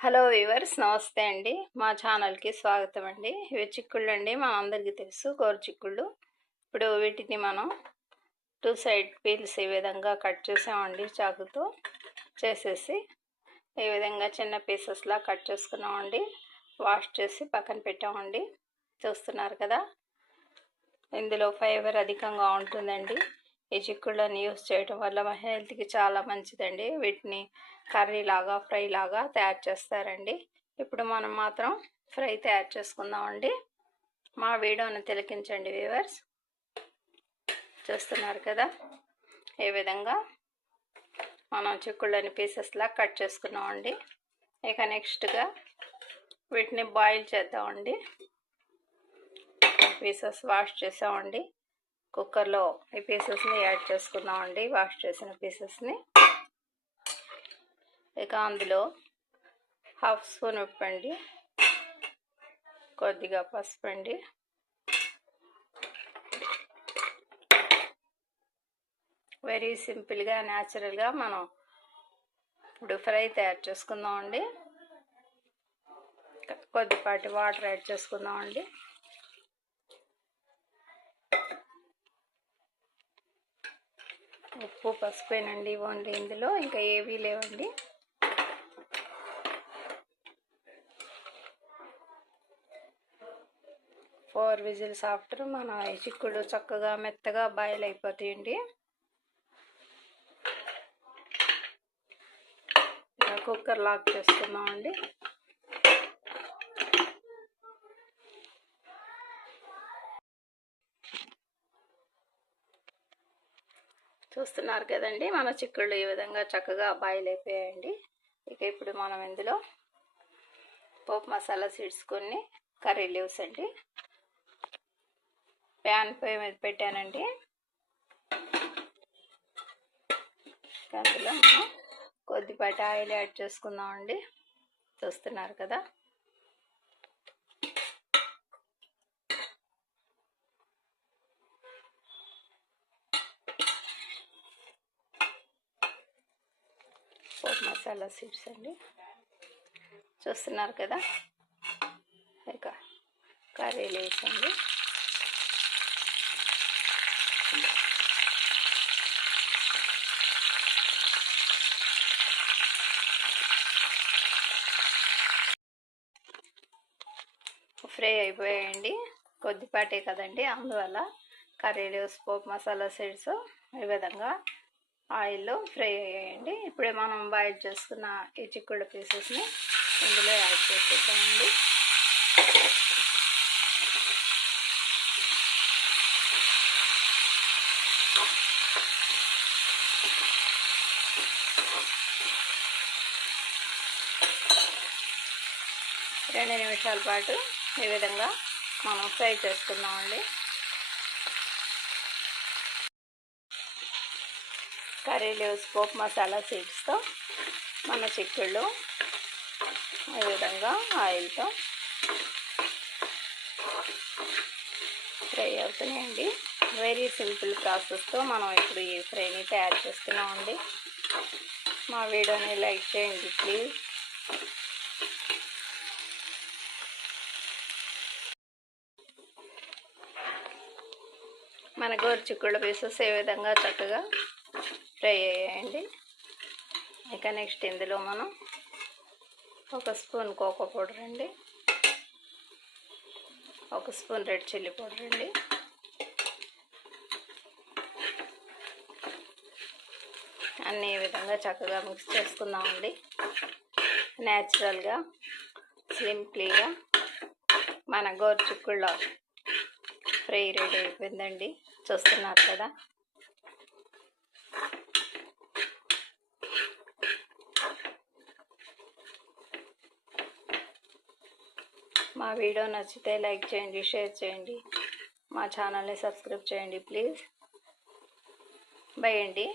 Hello viewers, నమస్తే అండి. మా ఛానల్కి స్వాగతం అండి. ఇవి చిక్కుళ్ళు అండి, మా అందరికీ తెలుసు, గోరు చిక్కుళ్ళు. ఇప్పుడు వీటిని మనం 2 సైడ్ పీల్స్ ఈ విధంగా కట్ చేసామండి, చాకుతో చేసేసి ఈ విధంగా చిన్న పీసెస్లా కట్ చేసుకున్నామండి. వాష్ చేసి పక్కన పెట్టామండి. చూస్తున్నారు కదా, ఇందులో ఫైబర్ అధికంగా ఉంటుందండి. ఈ చిక్కుళ్ళని యూస్ చేయడం వల్ల మా హెల్త్కి చాలా మంచిదండి. వీటిని కర్రీ లాగా, ఫ్రై లాగా తయారు చేస్తారండి. ఇప్పుడు మనం మాత్రం ఫ్రై తయారు చేసుకుందామండి. మా వీడియోని తిలకించండి వ్యూవర్స్. చూస్తున్నారు కదా, ఈ విధంగా మనం చిక్కుళ్ళని పీసెస్లా కట్ చేసుకున్నామండి. ఇక నెక్స్ట్గా వీటిని బాయిల్ చేద్దామండి. పీసెస్ వాష్ చేసామండి. కుక్కర్లో ఈ పీసెస్ని యాడ్ చేసుకుందామండి, వాష్ చేసిన పీసెస్ని. ఇక అందులో 1/2 స్పూన్ ఉప్పు అండి, కొద్దిగా పసుపు అండి, వెరీ సింపుల్గా న్యాచురల్గా మనం ఇప్పుడు ఫ్రై తయారు చేసుకుందామండి. కొద్దిపాటి వాటర్ యాడ్ చేసుకుందామండి. ఉప్పు పసుపేనండి ఓన్లీ ఇందులో, ఇంకా ఏవీ లేవండి. ఫోర్ విజిల్స్ ఆఫ్టర్ మన చిక్కుడు చక్కగా మెత్తగా బాయిల్ అయిపోతాయండి. కుక్కర్ లాక్ చేసుకుందామండి. చూస్తున్నారు కదండి, మన చిక్కుళ్ళు ఈ విధంగా చక్కగా బాయిల్ అయిపోయాయండి. ఇక ఇప్పుడు మనం ఇందులో పోపు మసాలా సీడ్స్, కొన్ని కర్రీ లీవ్స్ అండి, ప్యాన్ పొయ్యి మీద పెట్టానండి. అందులో మనం కొద్దిపాటి ఆయిల్ యాడ్ చేసుకుందామండి. చూస్తున్నారు కదా, పోపు మసాలా సీడ్స్ అండి. చూస్తున్నారు కదా, ఇక కర్రీ లీవ్స్ అండి. ఫ్రై అయిపోయాయండి, కొద్దిపాటే కదండి, అందువల్ల కర్రీ లీవ్స్, పోపు మసాలా సీడ్స్ ఈ విధంగా ఆయిల్లో ఫ్రై అయ్యాయండి. ఇప్పుడే మనం బాయిల్ చేసుకున్న ఈ చిక్కుళ్ళ పీసెస్ని ఇందులో యాడ్ చేసేద్దామండి. రెండు నిమిషాల పాటు ఈ విధంగా మనం ఫ్రై చేసుకుందామండి. కర్రీ లీవ్స్, పోపు మసాలా సీడ్స్తో మన చిక్కుళ్ళు ఈ విధంగా ఆయిల్తో ఫ్రై అవుతున్నాయండి. వెరీ సింపుల్ ప్రాసెస్తో మనం ఇప్పుడు ఈ ఫ్రైని తయారు చేస్తున్నామండి. మా వీడియోని లైక్ చేయండి ప్లీజ్. మన గోరు చిక్కుళ్ళ పీసెస్ ఏ విధంగా చక్కగా ఫ్రై అయ్యాయండి. ఇక నెక్స్ట్ ఇందులో మనం 1 స్పూన్ కోకో పౌడర్ అండి, 1 స్పూన్ రెడ్ చిల్లీ పౌడర్ అండి, అన్నీ ఈ విధంగా చక్కగా మిక్స్ చేసుకుందామండి. న్యాచురల్గా, సింప్లీగా మన గోరు చిక్కుళ్ళ ఫ్రై రెడీ అయిపోయిందండి. చూస్తున్నారు కదా, మా వీడియో నచ్చితే లైక్ చేయండి, షేర్ చేయండి, మా ఛానల్ని సబ్స్క్రైబ్ చేయండి ప్లీజ్. బై అండి.